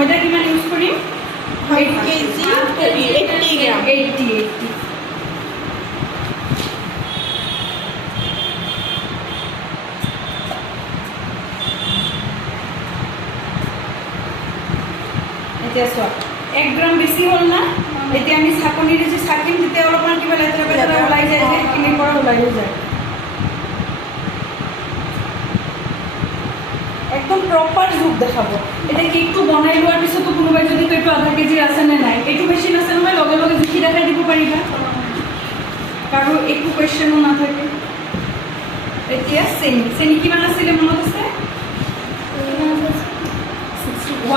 ময়দা কিমান ইউজ কৰিম 5 কেজি 80 গ্ৰাম 80 এতিয়া চোৱা 1 গ্ৰাম বেছি হ'ল না এতিয়া আমি চাকনিৰে যে চাকিম তেতিয়া অলপমান কিবা লেতেৰা পেতেৰা ওলাই যায় যে কিনি পৰা ওলাইও যায় একদম প্ৰপাৰ জোখ দেখাব এটা কেকটো বনাই লোৱাৰ পিছতো কোনোবাই যদি এইটো আধা কেজি আছে নে নাই এইটো মেচিন আছে নহয় লগে লগে জুখি দেখাই দিব পাৰিবা কাৰো একো কুৱেশ্যনো নাথাকে এতিয়া চেনি কিমান আছিলে মনত আছে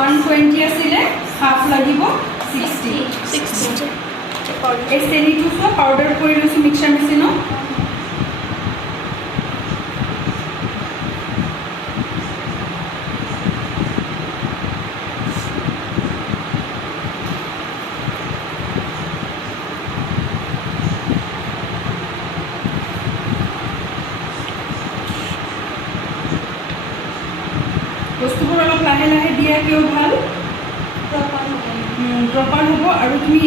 120 আছিলে হাফ লাগিব 60 এই চেনিটো চোৱা পাউডাৰ কৰি লৈছোঁ মিক্সাৰ মেচিনত বস্তুবোৰ অলপ লাহে লাহে দিয়াকেও ভাল প্ৰপাৰ হ'ব আৰু তুমি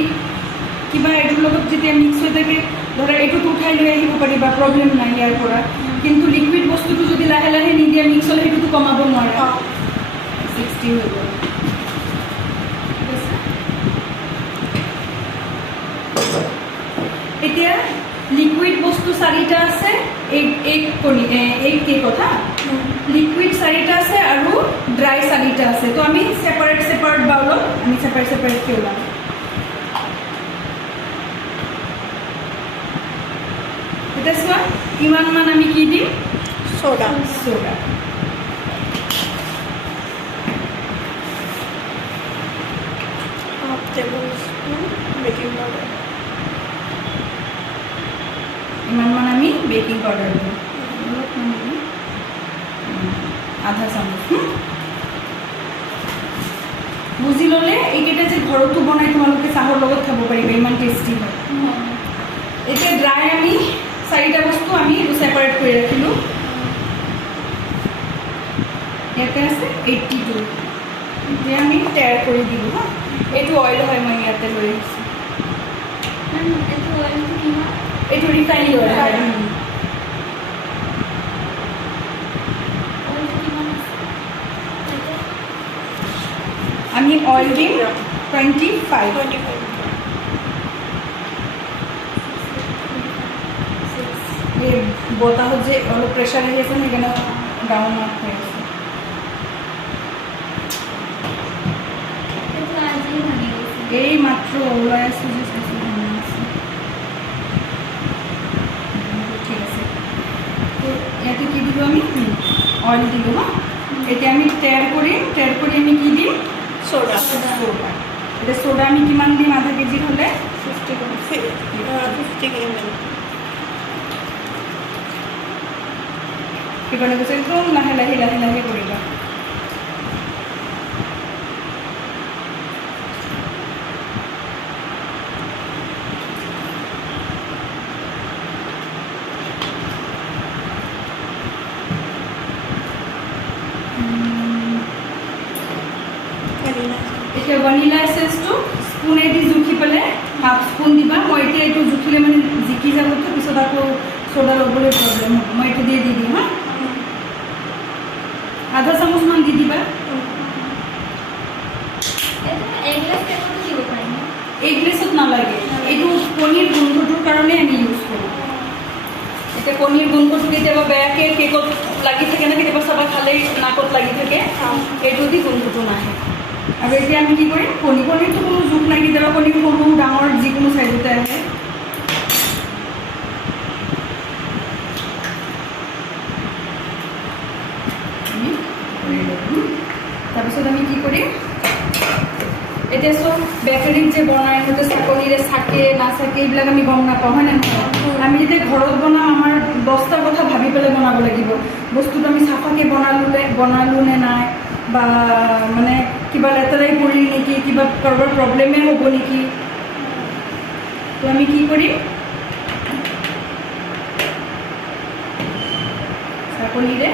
কিবা এইটোৰ লগত যেতিয়া মিক্স হৈ থাকে ধৰা এইটোতো উঠাই লৈ আহিব পাৰিবা প্ৰব্লেম নাই ইয়াৰ পৰা কিন্তু লিকুইড বস্তুটো যদি লাহে লাহে নিদিয়া মিক্স হ'লে সেইটোতো কমাব নোৱাৰে 60 হৈ গ'ল এতিয়া লিকুইড বস্তু 4টা আছে এক কেকত হা লিকুইড 4টা আছে আৰু ড্ৰাই 4টা আছে তো আমি সেপাৰেট বাউলত আমি সেপাৰেটকে ওলাম এতিয়া চোৱা কিমানমান আমি কি দিম soda half tablespoon baking powder ইমানমান আমি বেকিং পাউডাৰ দিম আধা চামুচ বুজি ল'লে এইকেইটা যে ঘৰতো বনাই তোমালোকে চাহৰ লগত খাব পাৰিবা ইমান টেষ্টি হয় এতিয়া ড্ৰাই আমি 4টা বস্তু আমি ছেপাৰেট কৰি ৰাখিলোঁ ইয়াতে আছে 82 এতিয়া আমি তৈয়াৰ কৰি দিলোঁ হা এইটো অইল হয় মই ইয়াতে লৈ আহিছোঁ এইটো ৰিফাইন অইল হয় আমি অইল দিম 25 এই বতাহত যে অলপ প্ৰেছাৰ আহি আছে সেইকাৰণে ডাউন আপ হৈ আছে এই মাত্ৰ ওলাই আছোঁ যে চাইছোঁ ঠিক আছে তো ইয়াতে কি দিলোঁ আমি অইল দিলোঁ হা এতিয়া আমি তৈয়াৰ কৰি আমি কি দিম সোডা এতিয়া সোডা আমি কিমান দিম আধা কেজি হ'লে 50 ml কিবা লাগিছে একদম লাহে কৰিবা এতিয়া ভনিলা এসেন্সটো স্পুনেদি জুখি পেলাই হাফ স্পুন দিবা মই এতিয়া এইটো জুখিলে মানে জিকি যাব তো পিছত আকৌ সোডা ল'বলৈ প্ৰব্লেম হ'ব মই এইটো দিয়ে দি দিম হা আধা চামুচমান দি দিবা এগলেছত নালাগে এইটো পনীৰ গোন্ধটোৰ কাৰণে আমি ইউজ কৰোঁ এতিয়া পনীৰ গোন্ধটো কেতিয়াবা বেয়াকৈ কেকত লাগি থাকে না কেতিয়াবা চাবা খালেই নাকত লাগি থাকে এইটো দি গোন্ধটো নাহে আৰু এতিয়া আমি কি কৰিম পনীৰটো কোনো জোখ নাই কেতিয়াবা পনীৰ সৰু ডাঙৰ যিকোনো চাইজতে আহে তাৰপিছত আমি কি কৰিম এতিয়া চব বেকাৰীত যে বনাই সিহঁতে চাকনিৰে চাকে নাচাকে এইবিলাক আমি গম নাপাওঁ হয় নে নহয় আমি যেতিয়া ঘৰত বনাওঁ আমাৰ 10টা কথা ভাবি পেলাই বনাব লাগিব বস্তুটো আমি চাফাকৈ বনালোঁ নে নাই বা মানে কিবা লেতেৰাই পৰিল নেকি কিবা কাৰোবাৰ প্ৰব্লেমে হ'ব নেকি তো আমি কি কৰিম চাকনিৰে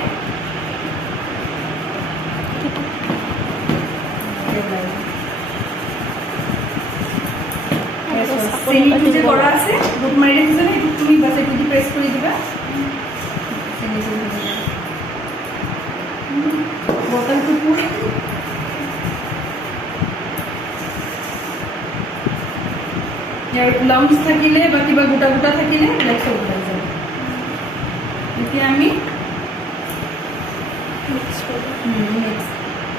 চেনিটো যে কৰা আছে বুট মাৰি ৰাখিছে নে তুমি বাছ এইটো দি প্ৰেছ কৰি দিবা বটলটো পুৰা ইয়াৰ লাম্পছ থাকিলে বা কিবা গোটা গোটা থাকিলে বেলেগ চব ওলাই যাব এতিয়া আমি মিক্স কৰি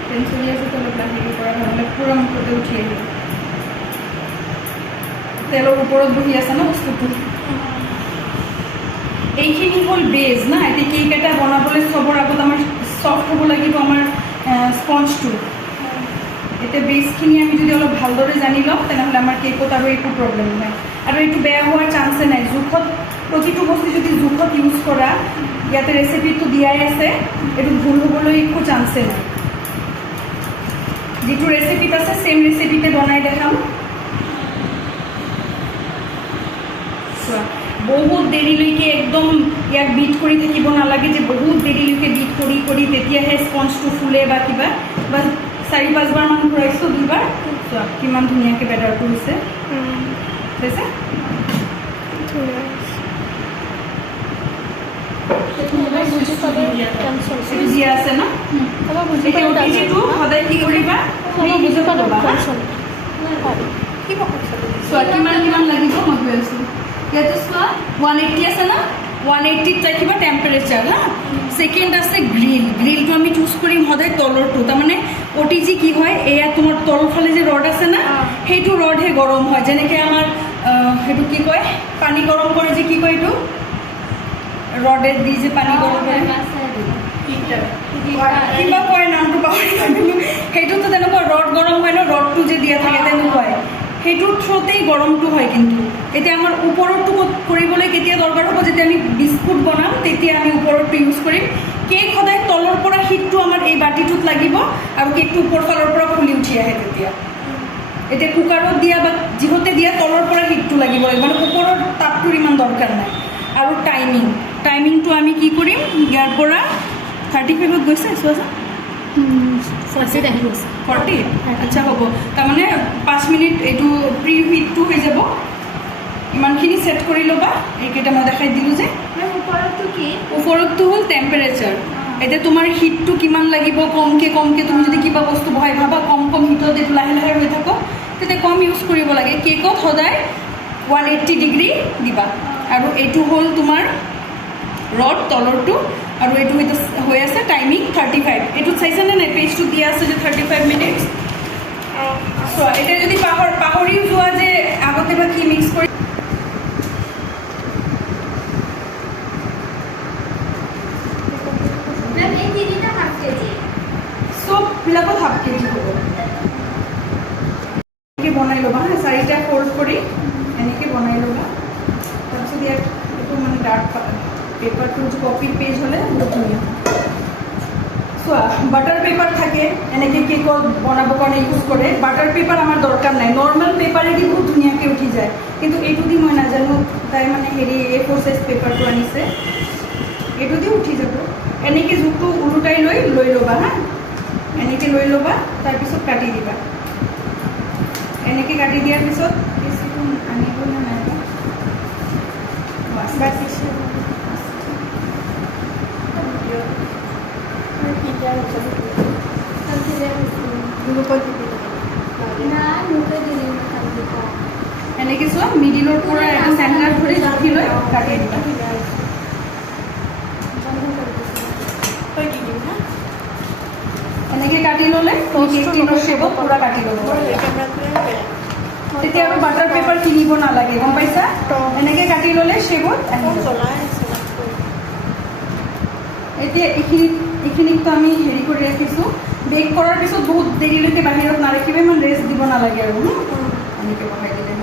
পেন চলি আছে তো অলপ লাহেকৈ কৰা নহ'লে পূৰা মুখতে উঠি আহিব তেলৰ ওপৰত বহি আছে ন বস্তুটো এইখিনি হ'ল বেজ না এতিয়া কেক এটা বনাবলৈ চবৰ আগত আমাৰ চফ্ট হ'ব লাগিব আমাৰ স্পঞ্জটো এতিয়া বেজখিনি আমি যদি অলপ ভালদৰে জানি লওঁ তেনেহ'লে আমাৰ কেকত আৰু একো প্ৰব্লেম নাই আৰু এইটো বেয়া হোৱাৰ চান্সে নাই জোখত প্ৰতিটো বস্তু যদি জোখত ইউজ কৰা ইয়াতে ৰেচিপিটো দিয়াই আছে এইটো ভুল হ'বলৈ একো চান্সে নাই যিটো ৰেচিপিত আছে চেম ৰেচিপিতে বনাই দেখাম বহুত দেৰিলৈকে একদম ইয়াক বিট কৰি থাকিব নালাগে যে বহুত দেৰিলৈকে বিট কৰি কৰি তেতিয়াহে স্পঞ্জটো ফুলে বা কিবা বা 4-5 বাৰমান ঘূৰাইছোঁ 2বাৰ চোৱা কিমান ধুনীয়াকৈ বেটাৰটো হৈছে হৈছে দিয়া আছে ন যিটো সদায় কি কৰিবা চোৱা কিমান কিমান লাগিব মই গৈ আছোঁ ইয়াতে চোৱা 180 আছে না 180ত ৰাখিবা টেম্পাৰেচাৰ হা সেকেন্ড আছে গ্ৰিলটো আমি চুজ কৰিম সদায় তলৰটো তাৰমানে OTG কি হয় এয়া তোমাৰ তলফালে যে ৰড আছে না সেইটো ৰডহে গৰম হয় যেনেকৈ আমাৰ সেইটো কি কয় পানী গৰম কৰে যে কি কয় এইটো ৰডেৰ দি যে পানী গৰম কৰে কিবা কয় নামটো পাহৰি গ'লোঁ সেইটোতো তেনেকুৱা ৰড গৰম হয় ন ৰডটো যে দিয়া থাকে তেনেকুৱাই সেইটোৰ থ্ৰুতেই গৰমটো হয় কিন্তু এতিয়া আমাৰ ওপৰৰটো কৰিবলৈ কেতিয়া দৰকাৰ হ'ব যেতিয়া আমি বিস্কুট বনাম তেতিয়া আমি ওপৰৰটো ইউজ কৰিম কেক সদায় তলৰ পৰা হিটটো আমাৰ এই বাতিটোত লাগিব আৰু কেকটো ওপৰ ফালৰ পৰা ফুলি উঠি আহে তেতিয়া এতিয়া কুকাৰত দিয়া বা যিহতে দিয়া তলৰ পৰা হিটটো লাগিব মানে ওপৰৰ তাপটোৰ ইমান দৰকাৰ নাই আৰু টাইমিংটো আমি কি কৰিম ইয়াৰ পৰা 35ত গৈছে চোৱাচোন 40 আচ্ছা হ'ব তাৰমানে 5 মিনিট এইটো প্ৰি হিটটো হৈ যাব ইমানখিনি ছেট কৰি ল'বা এইকেইটা মই দেখাই দিলোঁ যে ওপৰতটো হ'ল টেম্পাৰেচাৰ এতিয়া তোমাৰ হিটটো কিমান লাগিব কমকৈ তুমি যদি কিবা বস্তু বহাই ভাবা কম হিটত এইটো লাহে লাহে হৈ থাকক তেতিয়া কম ইউজ কৰিব লাগে কেকত সদায় 180 ডিগ্ৰী দিবা আৰু এইটো হ'ল তোমাৰ ৰড তলৰটো আৰু এইটো হৈ আছে টাইমিং 35 এইটোত চাইছেনে নাই পেজটো দিয়া আছে যে 35 মিনিটছ চোৱা এতিয়া যদি পাহৰিও যোৱা যে আগতে বা কি মিক্স কৰি চববিলাকত হাফ কেজি হ'ব এনেকৈ বনাই ল'বা হা 4টা ফ'ল্ড কৰি এনেকৈ বনাই ল'বা তাৰপিছত ইয়াত এইটো মানে ডাৰ্ক পেপাৰটো কপি পেজ হ'লে বহুত ধুনীয়া চোৱা বাটাৰ পেপাৰ থাকে এনেকৈ কেকত বনাবৰ কাৰণে ইউজ কৰে বাটাৰ পেপাৰ আমাৰ দৰকাৰ নাই নৰ্মেল পেপাৰেদি বহুত ধুনীয়াকৈ উঠি যায় কিন্তু এইটো দি মই নাজানো তাই মানে হেৰি A4 সাইজ পেপাৰটো আনিছে এইটো দি উঠি যাব এনেকৈ জোখটো ওলোটাই লৈ ল'বা হা এনেকৈ লৈ ল'বা তাৰপিছত কাটি দিবা এনেকৈ কাটি দিয়াৰ পিছত বেছিটো আনিব নে নাই এনেকৈ চোৱা মিডিলৰ পৰা এটা চেণ্টাৰ ধৰি জুখি লৈ কাটি দিবা এনেকৈ কাটি ল'লে কেকটিনৰ শ্বেপত পূৰা কাটি ল'ব তেতিয়া আৰু বাটাৰ পেপাৰ কিনিব নালাগে গম পাইছা এনেকৈ কাটি ল'লে শ্বেপত এতিয়া এইখিনিকতো আমি হেৰি কৰি ৰাখিছোঁ বেক কৰাৰ পিছত বহুত দেৰিলৈকে বাহিৰত নাৰাখিব ইমান ৰেষ্ট দিব নালাগে আৰু এনেকৈ বহাই দিলে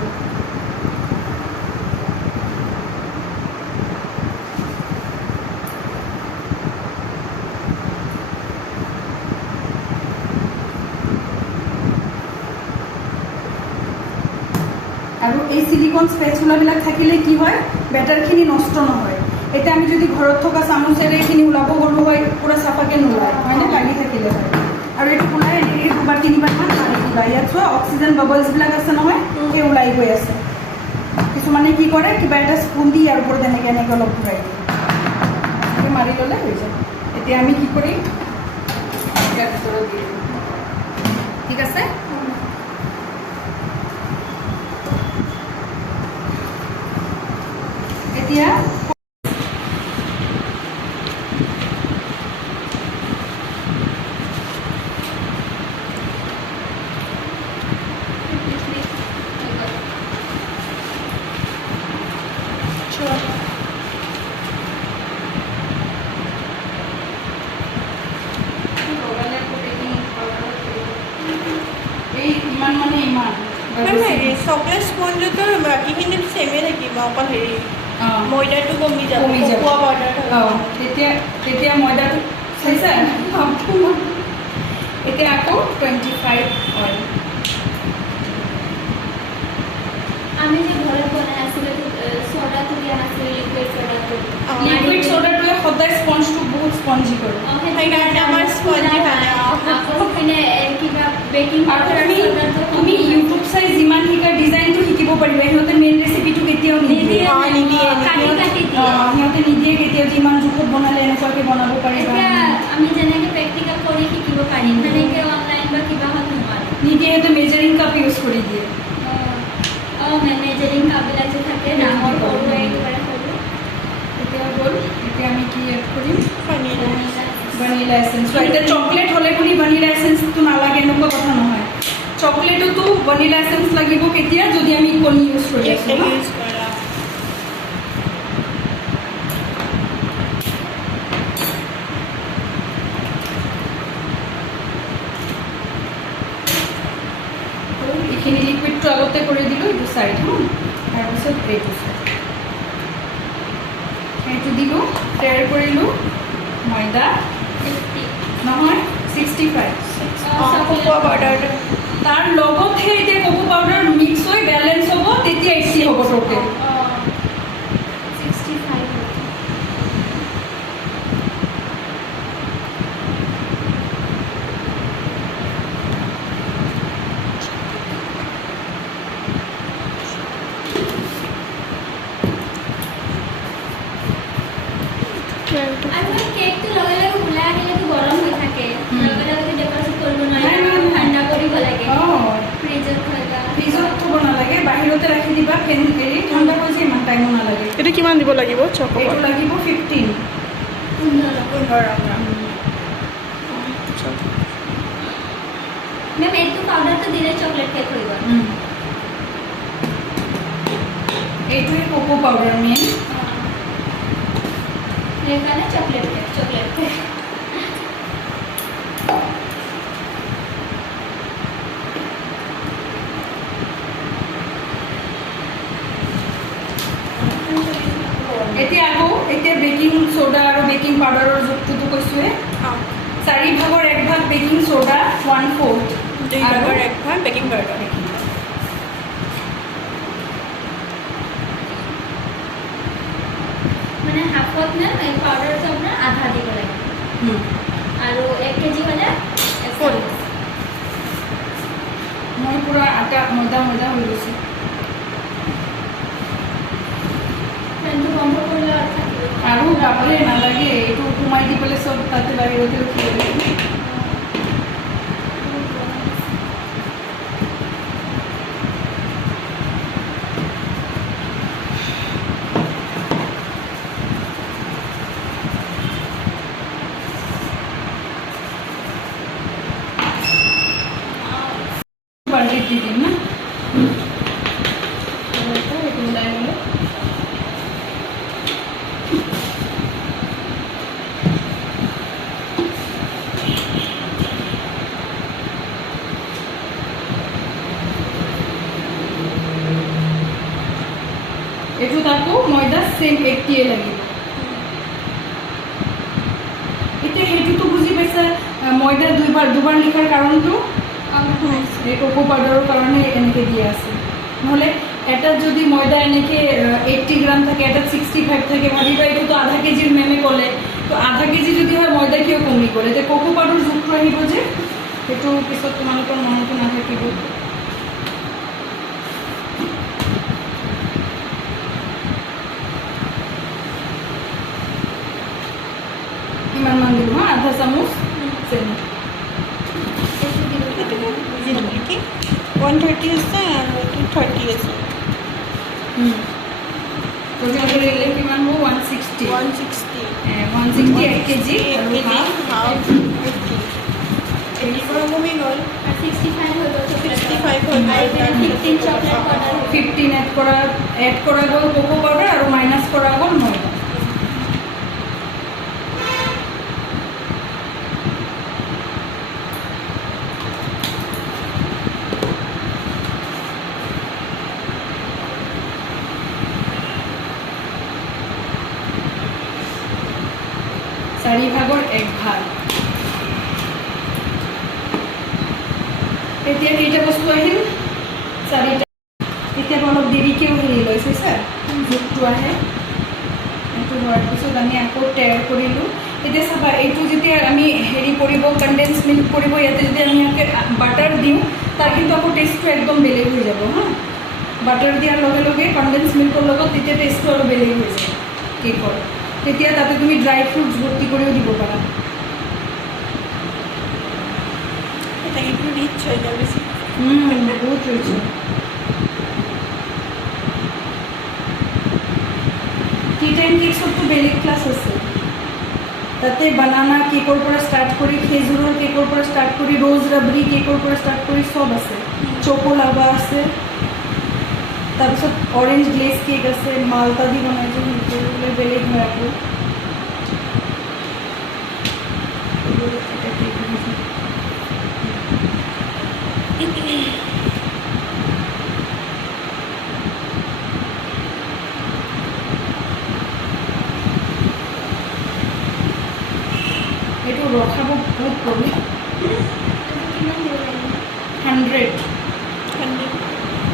আৰু এই সিলিকন স্পেচুলাবিলাক থাকিলে কি হয় বেটাৰখিনি নষ্ট নহয় এতিয়া আমি যদি ঘৰত থকা চামুচেৰে এইখিনি ওলাব গ'লোঁ হয় পূৰা চাফাকৈ নোলায় হয়নে লাগি থাকিলে হয় আৰু এইটো ওলাই এনেকৈ 2-3 বাৰমান চোৱা অক্সিজেন বাবলছবিলাক আছে নহয় সেই ওলাই গৈ আছে। কিছুমানে কি কৰে কিবা এটা স্পুন দি ইয়াৰ ওপৰত এনেকৈ এনেকৈ অলপ ঘূৰাই দিয়ে, এনেকৈ মাৰি ল'লে হৈ যায়। এতিয়া আমি কি কৰিম ইয়াৰ ভিতৰত দি দিম, ঠিক আছে। এতিয়া এই ইমান মানে ইমান চকলেট স্পঞ্জটো বাকীখিনি চেমে থাকিব, অকল হেৰি অঁ ময়দাটো কমি যাব, কমি যাব। কোকোৱা পাউডাৰ অঁ তেতিয়া ময়দাটো চাইছা। এতিয়া আকৌ 25 অইল। আমি যে ঘৰত বনাই আছিলোঁ চ'ডাটো দিয়া নাছিলোঁ, লিকুইড চ'ডাটো। লিকুইড চ'ডাটোৱে সদায় স্পঞ্জটো বহুত স্পঞ্জি কৰে। সেইকাৰণে আমাৰ spongy হয়। আকৌ পিনে কিবা বেকিং আৰু পাউডাৰ তুমি ইউটিউব চাই যিমান শিকা ডিজাইনটো শিকিব পাৰিবা। সিহঁতে মেইন ৰেচিপিটো কেতিয়াও নিদিয়ে। কাটি কাটি দিয়ে। সিহঁতে নিদিয়ে কেতিয়াও, যিমান জোখত বনালে এনেকুৱাকৈ বনাব পাৰিবা। এতিয়া আমি যেনেকে প্ৰেক্টিকেল কৰি শিকিব পাৰিম, সেনেকে অনলাইন বা কিবাহত নোৱাৰোঁ। নিদিয়ে, সিহঁতে মেজাৰিং কাপ ইউজ কৰি দিয়ে। মেজাৰিং কাপবিলাক যে থাকে ডাঙৰ সৰু একেবাৰে সৰু। এতিয়া গ'ল, এতিয়া আমি কি এড কৰিম? ভনিলা। ভনিলা এচেঞ্চ। এতিয়া চকলেট হ'লে বুলি ভনিলা এচেঞ্চটো নালাগে এনেকুৱা কথা নহয়। চকলেটতো ভনিলা এচেঞ্চ লাগিব কেতিয়া? যদি আমি কণী ইউজ কৰি আছোঁ। ইউজ কৰা এইখিনি লিকুইডটো আগতে কৰি দিলোঁ, এইটো চাইড তাৰপিছত এইটো চাইড সেইটো দিলোঁ, তৈয়াৰ কৰিলোঁ ময়দা নহয় 65। কোকোৱা পাউডাৰটো তাৰ লগতহে এতিয়া কোকো পাউডাৰ মিক্স হৈ বেলেঞ্চ হ'ব, তেতিয়া 80 হ'ব টোটেল। 65 আৰু কেকটো লগে লগে ওলাই আহিলেতো গৰম হৈ থাকে, লগে লগে ডেপজিট কৰিব নোৱাৰি, ঠাণ্ডা কৰিব লাগে। ফ্ৰিজত থবা। ফ্ৰিজত থ'ব নালাগে, বাহিৰতে ৰাখি দিবা, ফেন এৰি ঠাণ্ডা হৈ যায়, ইমান টাইমো নালাগে। এইটো কিমান দিব লাগিব? এইটো লাগিব 15। 15 গ্ৰাম। মেম এইটো পাউডাৰটো দিলে চকলেট কেক হৈ গ'ল। এইটোৱে কোকো পাউডাৰ মেইন। সেইকাৰণে চকলেট কেক এতিয়া বেকিং সোডা আৰু বেকিং পাউডাৰৰ জোখটোতো কৈছোঁৱে। 4 ভাগৰ 1 ভাগ বেকিং সোডা, 1/4 2 ভাগৰ 1 ভাগ বেকিং পাউডাৰ। মানে হাফত না এই পাউডাৰটো আপোনাৰ আধা দিব লাগে আৰু 1 কেজি হ'লে ফুল। মই পুৰা আটা ময়দা হৈ গৈছে। ফেনটো বন্ধ কৰিলে আৰু থাকিব। আৰু বাপৰে নালাগে, এইটো সোমাই দি পেলাই চব তাতে বাহিৰতে উঠি গ'লে। বাল্টিত দি দিম না। এইটো ওলাই গ'লে এইটোত আকৌ ময়দা সেম 80 লাগিব। এতিয়া সেইটোতো বুজি পাইছা, ময়দা দুবাৰ লিখাৰ কাৰণটো এই কোকো পাউডাৰৰ কাৰণে এনেকৈ দিয়া আছে। নহ'লে এটাত যদি ময়দা এনেকৈ 80 গ্ৰাম থাকে, এটাত 65 থাকে, ভাবিবা এইটোতো আধা কেজিৰ মেমে ক'লে, তো আধা কেজি যদি হয় ময়দা কিয় কমি গ'ল? এতিয়া কোকো পাউডাৰ জোখটো আহিব যে, সেইটো পিছত তোমালোকৰ মনতো নাথাকিব। 130 আছে আৰু 230 আছে। টোটেল দিলে কিমান হ'ব 160 160 160 1 কেজি আৰু হাফ হাফ 50 80 পৰা কমি গ'ল 65 হৈ গ'ল 65 হৈ গ'ল। আৰু 15 চকলেট পাউডাৰ 15 এড কৰা গ'ল কোকো পাউডাৰ আৰু মাইনাছ কৰা গ'ল ময়দা। চাৰি ভাগৰ এক ভাগ। এতিয়া কেইটা বস্তু আহিল 4টা। এতিয়া অলপ দেৰিকেও হেৰি লৈছে ছাৰ জোখটো আহে। এইটো হোৱাৰ পিছত আমি আকৌ তৈয়াৰ কৰিলোঁ। এতিয়া চাবা এইটো যেতিয়া আমি হেৰি কৰিব কনডেন্স মিল্ক কৰিব ইয়াতে যদি আমি ইয়াতে বাটাৰ দিওঁ তাৰ কিন্তু আকৌ টেষ্টটো একদম বেলেগ হৈ যাব হা। বাটাৰ দিয়াৰ লগে লগে কনডেন্স মিল্কৰ লগত তেতিয়া টেষ্টটো আৰু বেলেগ হৈ যায় কেকৰ। তেতিয়া তাতে তুমি ড্ৰাই ফ্ৰুটছ ভৰ্তি কৰিও দিব পাৰা। এটা একটু ৰিচ হয়ে যাবে বেশি। বহুত ৰয়েছে। টি টাইম কেকসত তো বেলেগ ক্লাছ আছে। তাতে বানানা কেকৰ পৰা ষ্টাৰ্ট কৰি খেজুৰৰ কেকৰ পৰা ষ্টাৰ্ট কৰি ৰ'জ ৰাবৰি কেকৰ পৰা ষ্টাৰ্ট কৰি চব আছে। চকো লাভা আছে, তাৰপিছত অৰেঞ্জ গ্লেজ কেক আছে, মালটা দি বনাইছে সেইটো বেলেগ হয় আকৌ। এইটো ৰখাব বহুত প্ৰব্লেম। কিমান দিব লাগিব 100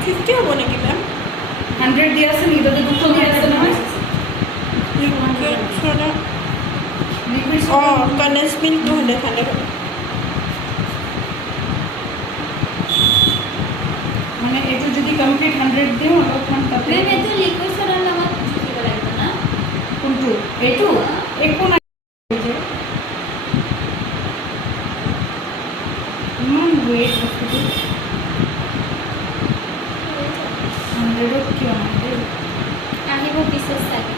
50 হ'ব নেকি মেম? 100 দিয়া আছে নেকি? তাতে 200 দিয়া আছে নহয়। Liquid soda liquid condense milk 200 খালে মানে এইটো যদি কমপ্লিট 100 দিওঁ অলপমান তাতে মেম এইটো লিকুইড সোডাৰ লগত জুখিব লাগিব না? কোনটো এইটো একো নাই। ইমান ৱেইট বস্তুটো 100ত কিয় নাই আহিব পিছত চাগে।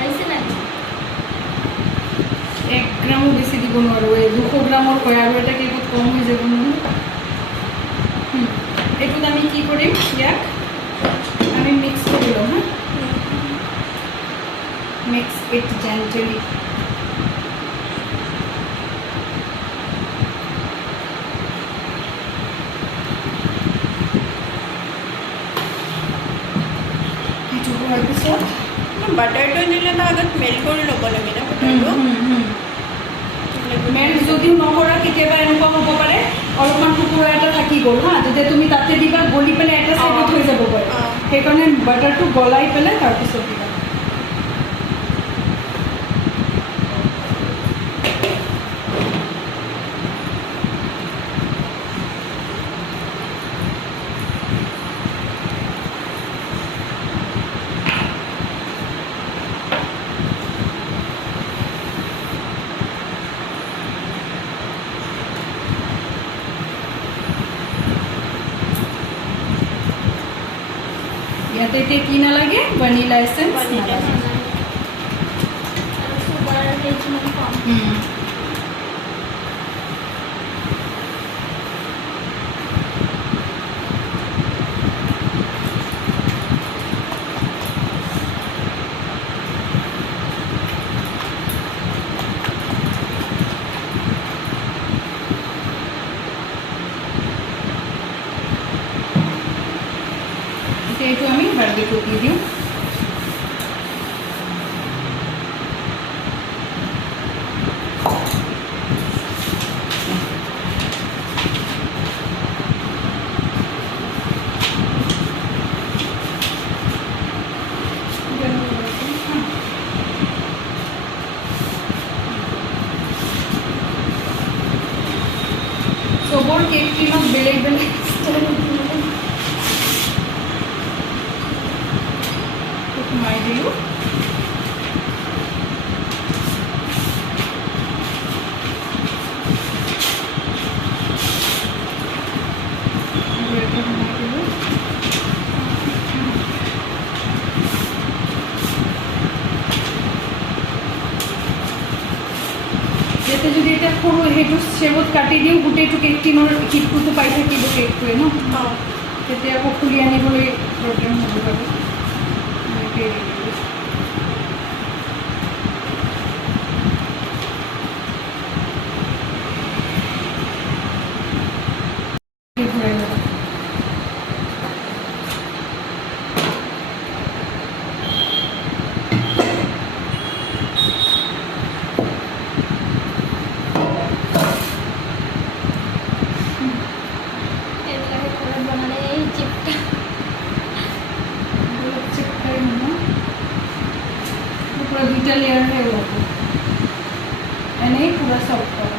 আহিছে নাই? 1 গ্ৰামো বেছি দিব নোৱাৰোঁ। এই 200 গ্ৰামৰ কয় আৰু এটা কেকত কম হৈ যাব নহয়। এইটোত আমি কি কৰিম ইয়াক আমি মিক্স কৰি ল'ম হা। Mix it gently. এইটো হোৱাৰ পিছত বাটাৰটো দিলে তাৰ আগত মেল্ট কৰি ল'ব লাগে না বাটাৰটো। মেল্ট যদিও নকৰা কেতিয়াবা এনেকুৱা হ'ব পাৰে অলপমান টুকুৰা এটা থাকি গ'ল হা, তেতিয়া তুমি তাতে দিবা গলি পেলাই এটা চাইডত হৈ যাব পাৰে। সেইকাৰণে বাটাৰটো গলাই পেলাই তাৰপিছত দিবা। ইয়াতে এতিয়া কি নালাগে ভেনিলা এসেন্স Vanilla নালাগে। আৰু চুগাৰ টেষ্টমান কম। এতিয়া এইটো আমি বাৰ্বিকিউ দি দিওঁ। চবৰ কেক টিনত বেলেগ বেলেগ সোমাই দিলোঁ। সৰু সেইটো শ্বেপত কাটি দিওঁ গোটেইটো কেক টিনৰ কিটটোতো পাই থাকিব কেকটোৱে ন অঁ তেতিয়া আকৌ খুলি আনিবলৈ প্ৰব্লেম হ'ব পাৰে এনেকৈ দি দিলোঁ। ঘূৰাই ল'ব। এইবিলাকে ঘৰত বনালে এই চিপটা অলপ চেক কৰি ল'ম পুৰা দুইটা লেয়াৰহে ওলাব এনেই পুৰা চফ্ট হ'ব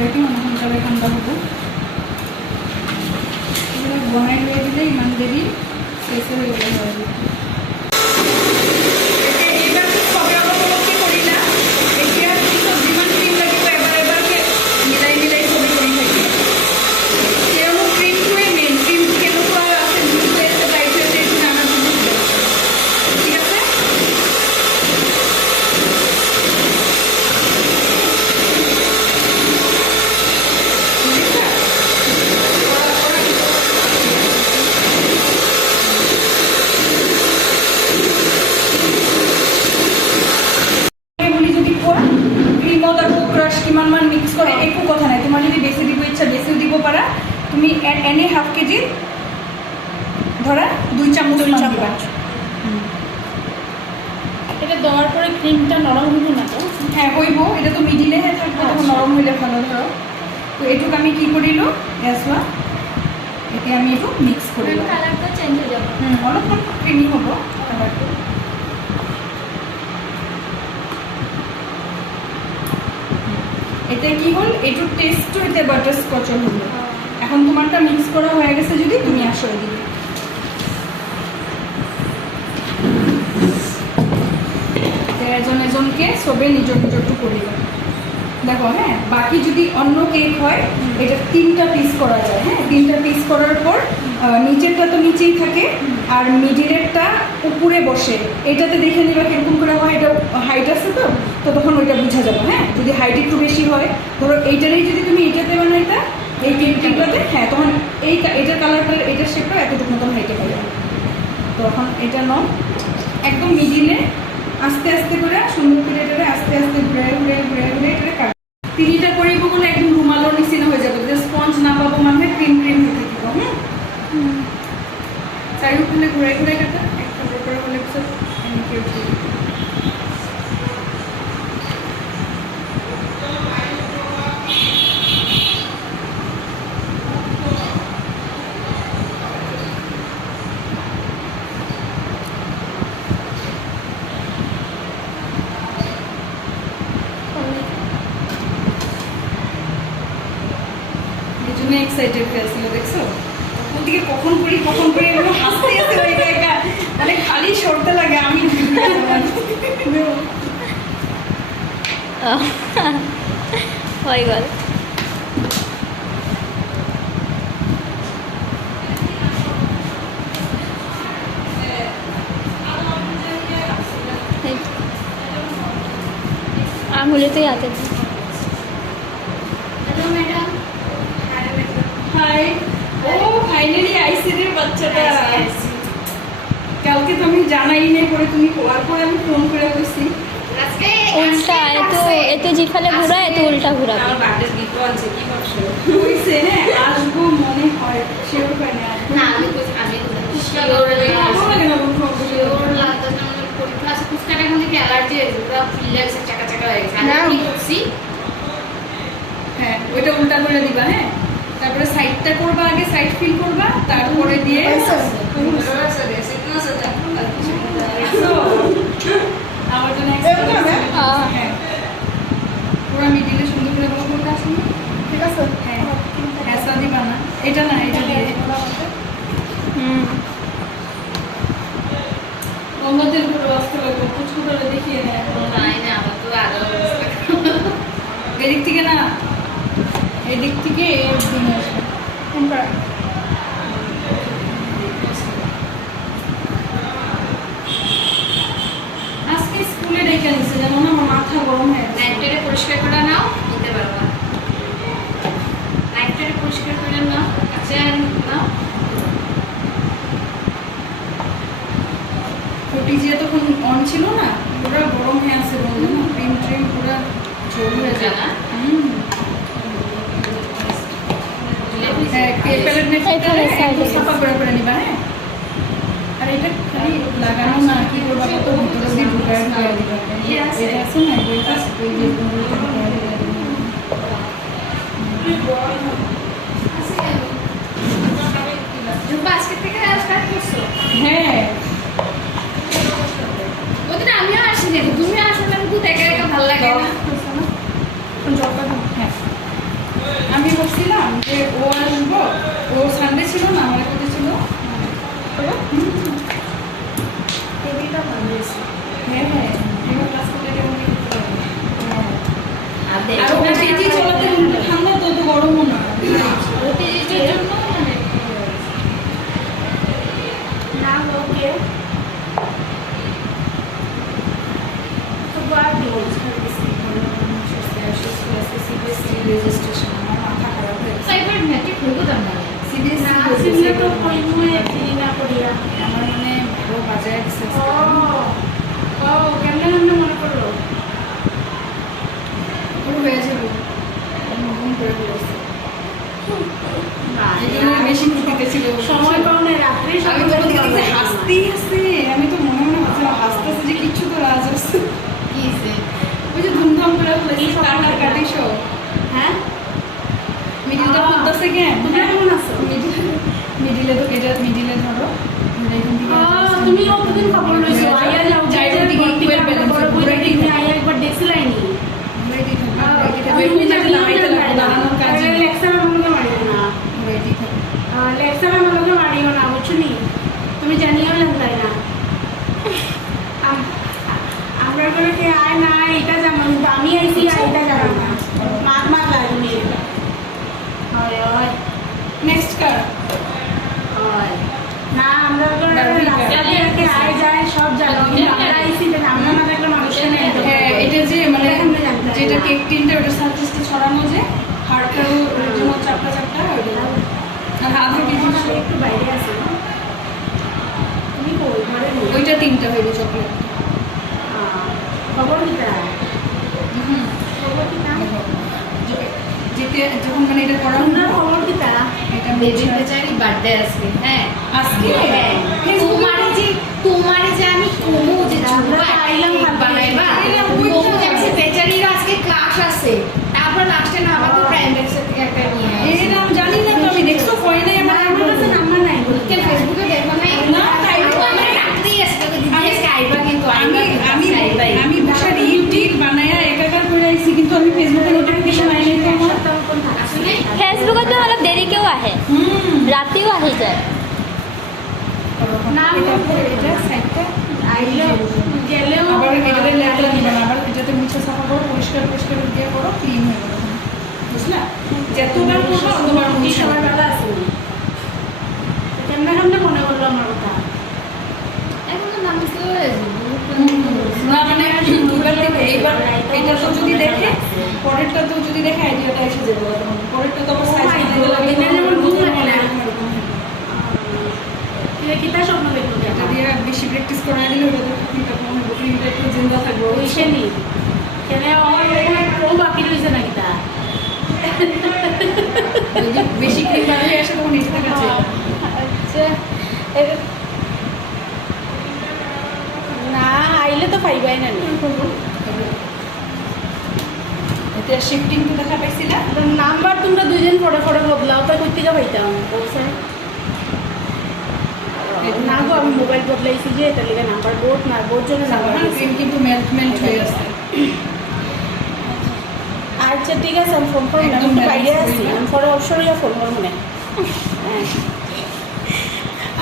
এইটো মানে সোনকালে ঠাণ্ডা হ'ব এইবিলাক বনাই লৈ দিলে ইমান দেৰি চেছে হৈ গ'লে হয় এইবাৰটো চবে অলপ অলপকৈ কৰিলা এতিয়া পিছত যিমান ক্ৰীম লাগিব এবাৰ এবাৰকৈ মিলাই মিলাই চবে কৰি থাকিব কিয়নো ক্ৰীমটোৱে মেইন ক্ৰীম কেনেকুৱা আছে যোনটো আছে টাইপটো আছে এইটো নানাটো বুজিব ঠিক আছে বুজিছা বুলি যদি কোৱা ক্ৰীমত আকৌ ক্ৰাছ কিমানমান মিক্স কৰে একো কথা নাই তোমাৰ যদি বেছি দিব ইচ্ছা বেছিও দিব পাৰা তুমি এনে হাফ কেজি ধৰা 2 চামচ দুই মান চামচ। দিবা এটা দেওয়ার পরে ক্রিমটা নরম হইব না তো হ্যাঁ হইব এটা তো মিডিলেহে থাকবে তখন নরম হইলে ভালো ধরো তো এটুকু আমি কি করিলো গ্যাসওয়া এতে আমি একটু মিক্স করিলাম কালারটা চেঞ্জ হয়ে যাবে অলপমান ক্রিমি হব কালারটা এতে কি হল একটু টেস্টও এতে বাটারস্কচের হলো এখন তোমারটা মিক্স করা হয়ে গেছে যদি তুমি আসো এদিকে এজন এজনকে সবে নিজ নিজরটু করিবা দেখো হ্যাঁ বাকি যদি অন্য কেক হয় এটা 3টা পিস করা যায় হ্যাঁ 3টা পিস করার পর নিচেরটা তো নিচেই থাকে আর মিডিলেরটা উপরে বসে এটাতে দেখে নিবা কিরকম করে হয় এটা হাইট আছে তো তো তখন ওইটা বোঝা যাবে হ্যাঁ যদি হাইট একটু বেশি হয় ধরো এইটারই যদি তুমি এটাতে বানাইতা এই কেকটাতে হ্যাঁ তখন এটার কালারটা এটার শেপটা এতটুকু মতন হাইটে হয়ে যাবে তখন এটা নাও একদম মিডিলে আস্তে আস্তে করে সুন্দর করে এটা আস্তে আস্তে ঘুরে ঘুরে ঘুরে ঘুরে এটা কাট 3টা করিব বলে একদম রুমালের নিচিনা হয়ে যাবে যে স্পঞ্জ না পাবো মানে ক্রিম ক্রিম হয়ে থাকিব চাৰিওফালে ঘূৰাই ঘূৰাই কাটা একফালৰ পৰা হ'লে পিছত এনেকৈ উঠি জন্য এক্সাইটেড হয়েছিল দেখছো ওদিকে কখন করি এগুলো হাসতে হাসতে হয়ে যায় একা মানে খালি সরতে লাগে আমি হয়ে গেল আঙুলে তো হাতে হ্যালো ম্যাডাম হাই ও ফাইনালি আইসি রে বাচ্চাটা কালকে তো আমি জানাই নাই করে তুমি হওয়ার পরে আমি ফোন করে বসছি উল্টা এত জিফালে ঘুরা এত উল্টা ঘুরাবে হইছে হ্যাঁ আসবো মনে হয় শিওর হয় না না আমি কুছ আগে ভালো লাগে না বন্ধু শিওর লাগতো না আমার পরীক্ষা আছে ফুচকাটা এখন থেকে অ্যালার্জি হয়েছে পুরো ফুল লাগছে চাকা চাকা হয়ে গেছে না। আমি কি করছি হ্যাঁ ওইটা উল্টা করে দিবা হ্যাঁ তারপরে সাইডটা করবা আগে সাইড ফিল করবা তারপরে দিয়ে আমার জন্য হ্যাঁ পুরো মিডিলে সুন্দর করে বড় করতে আসুন ঠিক আছে হ্যাঁ হ্যাঁ দিবা না এটা না এটা দিয়ে গঙ্গাতের উপরে আসতে লাগবে কুচকু করে দেখিয়ে নেয় নাই না আমার তো আরো এদিক থেকে না এদিক থেকে এই অবধি নিয়ে আসবে কোনটা পরিষ্কার করে নাও, দিতে পারবা। লাইটটারে পরিষ্কার করে নাও, কাছে নাও। ওটিজি তখন অন ছিল না, পুরো গরম হয়ে আছে বললো না, ক্রিম ট্রিম পুরো ঝোল হয়ে যায় না। হ্যাঁ, প্যালেট নেটটা একটু সাফা করে নিবা, হ্যাঁ। আর এটা খালি লাগানো না, কি করবা, কত ভিতরে দিয়ে ঢুকায় দিবা। এটা আছে না, বইটা ওই যে আজকে থেকে স্টার্ট করছো? হ্যাঁ, ওদিন আমিও আসিনি, তুমি আসলে আমি খুব একা একা ভালো লাগে না। হ্যাঁ, আমি বলছিলাম যে ও আসবো, ও সানডে ছিল না, আমার কাছে ছিল। হ্যাঁ হ্যাঁ, এবার ক্লাস করলে কেমন করতে পারবে। আর ওটিজি চলাতে ঠান্ডা তো, তো গরমও না। ওটিজির জন্য মানে না ওকে তো বাদ দিও রেজিস্ট্রেশন আমার মাথা খারাপ হয়ে গেছে। সাইবার ম্যাট্রিক হইব তার মানে সিবিএসসি না সিমলে তো কইমুয়ে ফিরি না করিয়া আমার মানে ভালো বাজায় দিচ্ছে। ও কেমনে মনে করলো পুরো হয়ে যাবে, নতুন করে বলেছে। এই জন্য বেশি খুঁটিতে ছিল সময় পাওনে রাত্রে আমি তো বলতে হাসতেই আছে, আমি তো মনে মনে ভাবছিলাম হাসতেছে যে কিচ্ছু তো রাজ আছে। কি সে ওই যে ধুমধাম করে কাটা কাটি সব, হ্যাঁ মিডিলটা খুলতেছে কেন? তুমি কেমন আছো মিডিলে তো এটা মিডিলে ধরো, এখান থেকে তুমি কতদিন খবর লইছো আইয়া যাও চাইরো দিকে ইকুয়াল ব্যালেন্স বড় বড় দিকে আইয়া একবার দেখছিলাইনি রেডি থাকবে, ওই যে নামাইতে লাগবে, দাঁড়ানোর কাজ লেকচার আমাকে মারিও না রেডি থাকবে। লেকচার আমাকে মারিও না বুঝছনি তুমি জানিও না তাই না আমরা করে কে আয় না এটা জানো কিন্তু আমি আইছি এটা জানো না মাত লাগনি হয় হয় নেক্সট কার হয় না আমরা করে রাস্তা দিয়ে কে আয় যায় সব জানো কিন্তু আমরা আইছি যে আমরা না দেখলে মানুষ নেই হ্যাঁ, এটা যে মানে যেটা কেক টিনটা ওটা সার্ভিসটা ছড়ানো যে হাড়টাও জন্য চাপটা চাপটা ওইটা আর আধা কেজি একটু বাইরে আছে তুমি কই ঘরে নেই ওইটা 3টা হইবে চকলেট। খবর দিতে হুম, খবর দিতে যেতে যখন মানে এটা করা আমরা হলো খবর দিতে এটা বেবি বেচারি বার্থডে আজকে। হ্যাঁ আজকে তোমারে যে আমি কমু যে আমরা আইলাম বানাইবা কমু যে বেচারির আজকে ক্লাস আছে, তারপর লাস্টে না আমাকে প্রাইভেট থেকে একটা নিয়ে এই নাম জানি না তো, আমি দেখছো কই নাই আমার আমার কাছে নাম্বার নাই কে ফেসবুকে দেখো নাই না, তাই তো আমরা রাত্রেই আসছে তোকে দিদি আজকে আইবা কিন্তু আমি আমি আমি বসে রিল টিল বানায়া একাকার করে আইছি, কিন্তু আমি ফেসবুকে নোটিফিকেশন আই নাই তো আমার। আসলে ফেসবুকত অলপ দেৰিকেও আহে, ৰাতিও আহি যায়। না এটা সাইডটা আইলেও গেলেও আবার এটাতে লেখা দিবা না, আবার এটাতে মুছে সাফা করো, পরিষ্কার পরিষ্কার দিয়ে করো, ক্লিন হয়ে গেল। বুঝলা, যতবার করো ততবার কি মুছে সবার বেলা আছে কেমনে কেমনে মনে করলো আমার কথা এখন তো নাম দিতে হয়ে না মানে দুবার থেকে এইবার এটা তো যদি দেখে পরেরটা তো যদি দেখে আইডিয়াটা এসে যাবে, পরেরটা তো আবার সাইজ দিনে যেমন ঘুম লাগে না কিতা স্বপ্ন দেখলো এটা দিয়ে বেশি প্র্যাকটিস করা দিলে ওটা তো ক্রিমটা কম হবে, ক্রিমটা একটু জিন্দা থাকবে। ওইসে নি কেন আমার ও বাকি রয়েছে না কিতা যদি বেশি ক্রিম বার হয়ে আসে তখন এটা কাছে আচ্ছা না আইলে তো পাইবাই না এটা শিফটিং তো দেখা পাইছিলা। নাম্বার তোমরা দুইজন ফটো ফটো বদলাও তাই কই থেকে পাইতাম বলছে না গো আমি মোবাইল বদলাইছি যে এটা লিখে নাম্বার বোর্ড না বোর্ড জন্য নাম্বার ক্রিম কিন্তু মেল্ট হয়ে আছে। আচ্ছা ঠিক আছে আমি ফোন করবো একদম আমি বাইরে balance আছি করবে। আমি পরে অবসর ফোন করবো না হ্যাঁ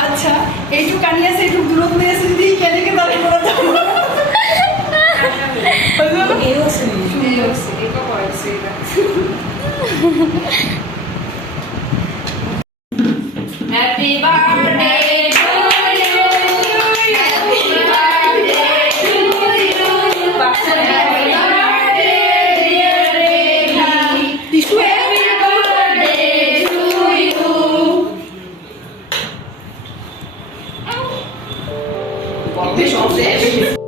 আচ্ছা এইটুকু কানি আছে, একটু দূরত হয়ে আছে, যদি কেটে কে তাহলে করে দাও। এই আছে সুন্দর আছে এটা করেছে এটা হ্যাপি বার্থডে টু ইউ গরমে সব শেষ